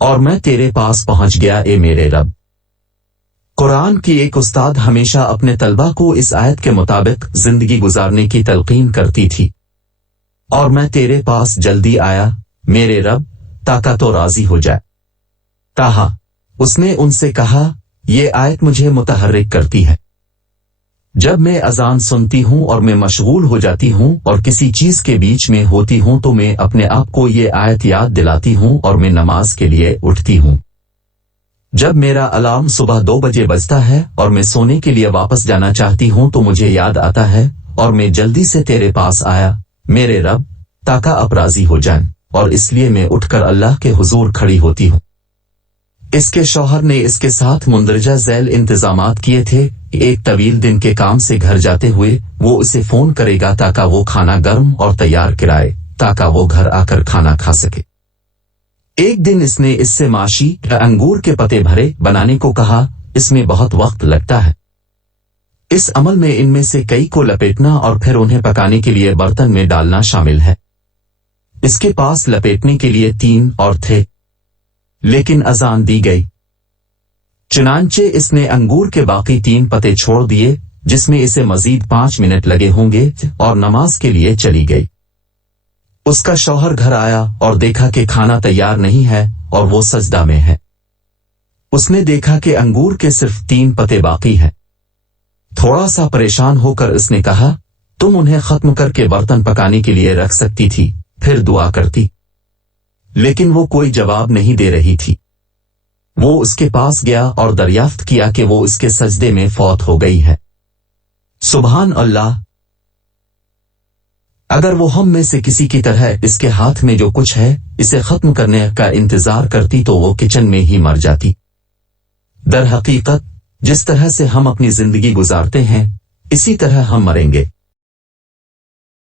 اور میں تیرے پاس پہنچ گیا اے میرے رب۔ قرآن کی ایک استاد ہمیشہ اپنے طلبہ کو اس آیت کے مطابق زندگی گزارنے کی تلقین کرتی تھی۔ اور میں تیرے پاس جلدی آیا میرے رب تاکہ تو راضی ہو جائے۔ تاہا اس نے ان سے کہا یہ آیت مجھے متحرک کرتی ہے۔ جب میں اذان سنتی ہوں اور میں مشغول ہو جاتی ہوں اور کسی چیز کے بیچ میں ہوتی ہوں تو میں اپنے آپ کو یہ آیت یاد دلاتی ہوں اور میں نماز کے لیے اٹھتی ہوں۔ جب میرا الارم صبح 2 بجے بجتا ہے اور میں سونے کے لیے واپس جانا چاہتی ہوں تو مجھے یاد آتا ہے اور میں جلدی سے تیرے پاس آیا میرے رب تاکہ اب راضی ہو جائیں، اور اس لیے میں اٹھ کر اللہ کے حضور کھڑی ہوتی ہوں۔ اس کے شوہر نے اس کے ساتھ مندرجہ ذیل انتظامات کیے تھے کہ ایک طویل دن کے کام سے گھر جاتے ہوئے وہ اسے فون کرے گا تاکہ وہ کھانا گرم اور تیار کرائے تاکہ وہ گھر آ کر کھانا کھا سکے۔ ایک دن اس نے اس سے ماشی یا انگور کے پتے بھرے بنانے کو کہا، اس میں بہت وقت لگتا ہے۔ اس عمل میں ان میں سے کئی کو لپیٹنا اور پھر انہیں پکانے کے لیے برتن میں ڈالنا شامل ہے۔ اس کے پاس لپیٹنے کے لیے 3 اور تھے، لیکن اذان دی گئی۔ چنانچہ اس نے انگور کے باقی 3 پتے چھوڑ دیے جس میں اسے مزید 5 منٹ لگے ہوں گے اور نماز کے لیے چلی گئی۔ اس کا شوہر گھر آیا اور دیکھا کہ کھانا تیار نہیں ہے اور وہ سجدہ میں ہے۔ اس نے دیکھا کہ انگور کے صرف 3 پتے باقی ہیں۔ تھوڑا سا پریشان ہو کر اس نے کہا تم انہیں ختم کر کے برتن پکانے کے لیے رکھ سکتی تھی، پھر دعا کرتی۔ لیکن وہ کوئی جواب نہیں دے رہی تھی۔ وہ اس کے پاس گیا اور دریافت کیا کہ وہ اس کے سجدے میں فوت ہو گئی ہے۔ سبحان اللہ! اگر وہ ہم میں سے کسی کی طرح اس کے ہاتھ میں جو کچھ ہے اسے ختم کرنے کا انتظار کرتی تو وہ کچن میں ہی مر جاتی۔ در حقیقت جس طرح سے ہم اپنی زندگی گزارتے ہیں اسی طرح ہم مریں گے۔